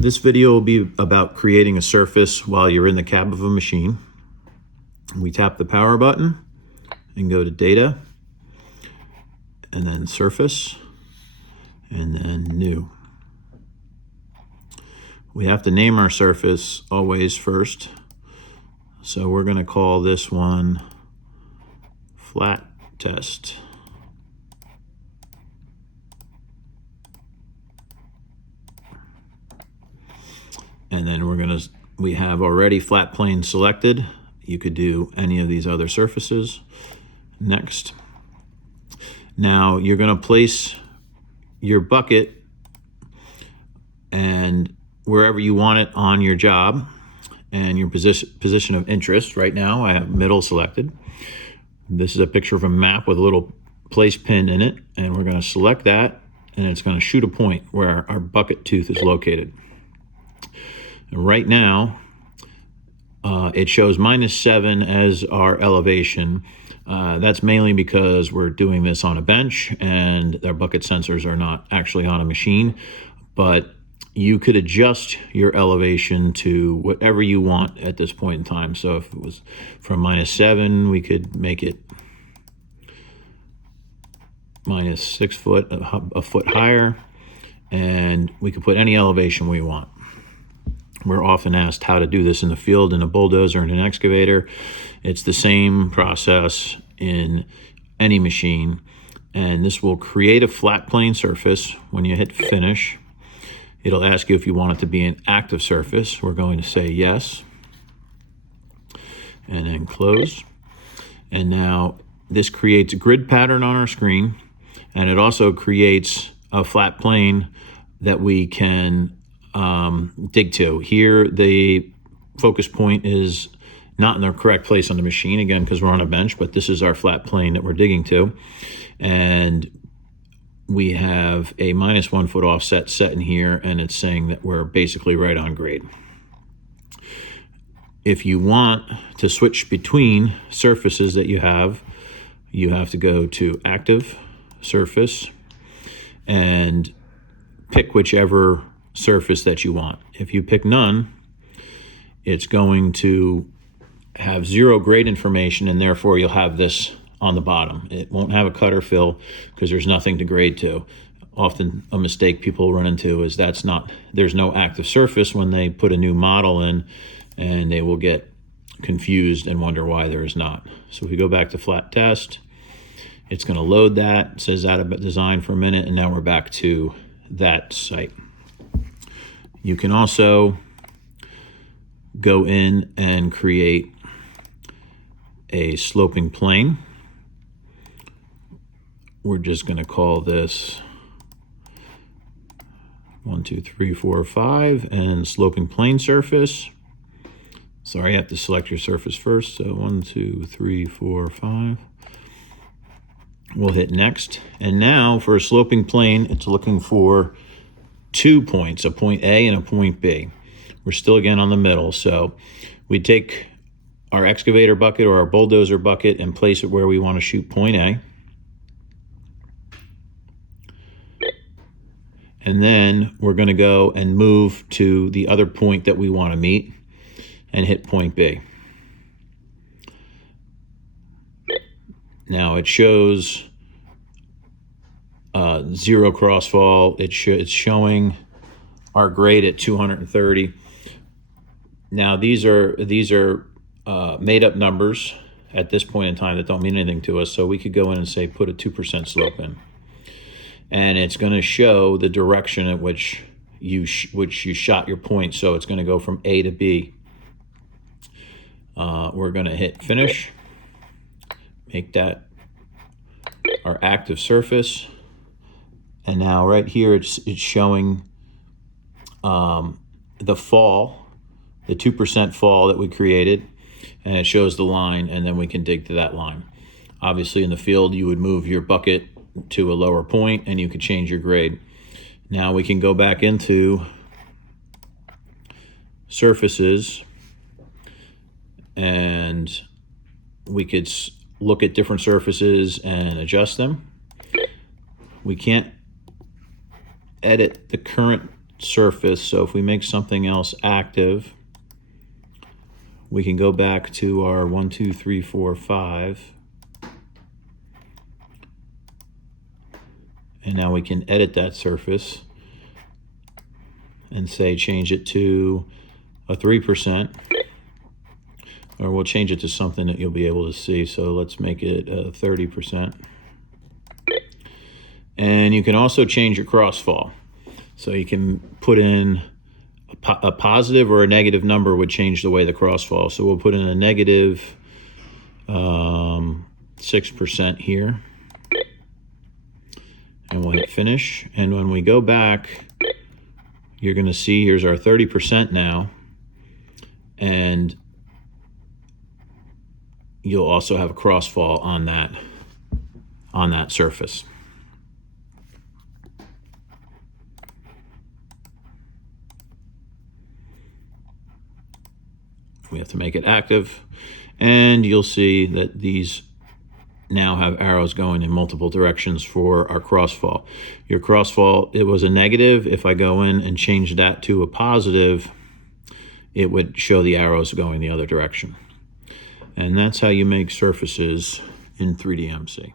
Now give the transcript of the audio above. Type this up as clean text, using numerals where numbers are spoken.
This video will be about creating a surface while you're in the cab of a machine. We tap the power button and go to Data, and then Surface, and then New. We have to name our surface always first. So we're going to call this one Flat Test. And then we have already flat plane selected. You could do any of these other surfaces. Next. Now you're going to place your bucket and wherever you want it on your job and your position of interest. Right now I have middle selected. This is a picture of a map with a little place pin in it, and we're going to select that, and it's going to shoot a point where our bucket tooth is located. Right now, it shows -7 as our elevation. That's mainly because we're doing this on a bench and our bucket sensors are not actually on a machine, but you could adjust your elevation to whatever you want at this point in time. So if it was from -7, we could make it -6 foot, a foot higher, and we could put any elevation we want. We're often asked how to do this in the field in a bulldozer and an excavator. It's the same process in any machine, and this will create a flat plane surface. When you hit finish, it'll ask you if you want it to be an active surface. We're going to say yes, and then close. And now this creates a grid pattern on our screen, and it also creates a flat plane that we can dig to. Here the focus point is not in the correct place on the machine, again because we're on a bench, but this is our flat plane that we're digging to, and we have a -1 foot offset set in here, and it's saying that we're basically right on grade. If you want to switch between surfaces that you have to go to Active Surface and pick whichever surface that you want. If you pick none, it's going to have 0 grade information, and therefore you'll have this on the bottom. It won't have a cut or fill because there's nothing to grade to. Often a mistake people run into is there's no active surface when they put a new model in, and they will get confused and wonder why there is not. So if we go back to Flat Test, it's going to load that. It says out of design for a minute, and now we're back to that site. You can also go in and create a sloping plane. We're just going to call this 1, 2, 3, 4, 5, and sloping plane surface. Sorry, you have to select your surface first. So 1, 2, 3, 4, 5. We'll hit next. And now for a sloping plane, it's looking for 2 points, a point A and a point B. We're still again on the middle. So we take our excavator bucket or our bulldozer bucket and place it where we want to shoot point A. And then we're going to go and move to the other point that we want to meet and hit point B. Now it shows 0 crossfall. It's showing our grade at 230. Now these are made up numbers at this point in time that don't mean anything to us. So we could go in and say put a 2% slope in, and it's going to show the direction at which you shot your point. So it's going to go from A to B. We're going to hit finish, make that our active surface, and now right here it's showing the fall, the 2% fall that we created, and it shows the line, and then we can dig to that line. Obviously in the field you would move your bucket to a lower point and you could change your grade. Now we can go back into surfaces and we could look at different surfaces and adjust them. We can't edit the current surface. So if we make something else active, we can go back to our 1, 2, 3, 4, 5. And now we can edit that surface and say change it to a 3%. Or we'll change it to something that you'll be able to see. So let's make it 30%. And you can also change your crossfall. So you can put in a positive or a negative number would change the way the crossfall. So we'll put in a negative 6% here. And we'll hit finish. And when we go back, you're going to see here's our 30% now. And you'll also have a crossfall on that surface. We have to make it active, and you'll see that these now have arrows going in multiple directions for our crossfall. Your crossfall, it was a negative. If I go in and change that to a positive, it would show the arrows going the other direction. And that's how you make surfaces in 3D MC.